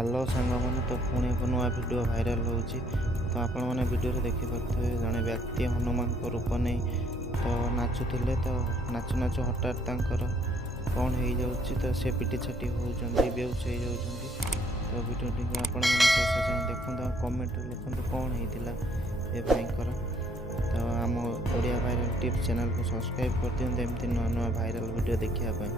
Hello सांग मैंने तो पुणी एक नुआ वीडियो भाइराल होची। तो आपण मैंने वीडियो देखिपे जड़े व्यक्ति हनुमान को रूप नहीं तो नाचुले तो नाचु नाचु हठात तांकर कौन हो जाऊँगी तो से पिटी छाटी होती बेउस हो जाऊँगी। तो वीडियो आपण मैंने शेष जाए देखते कमेंट लिखते कौन होता ये तो आम ओडिया भाइराल टिप्स चैनल को सब्सक्राइब कर दिखाते एमती नुआ नुआ भाइराल वीडियो देखापी।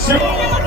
Sim.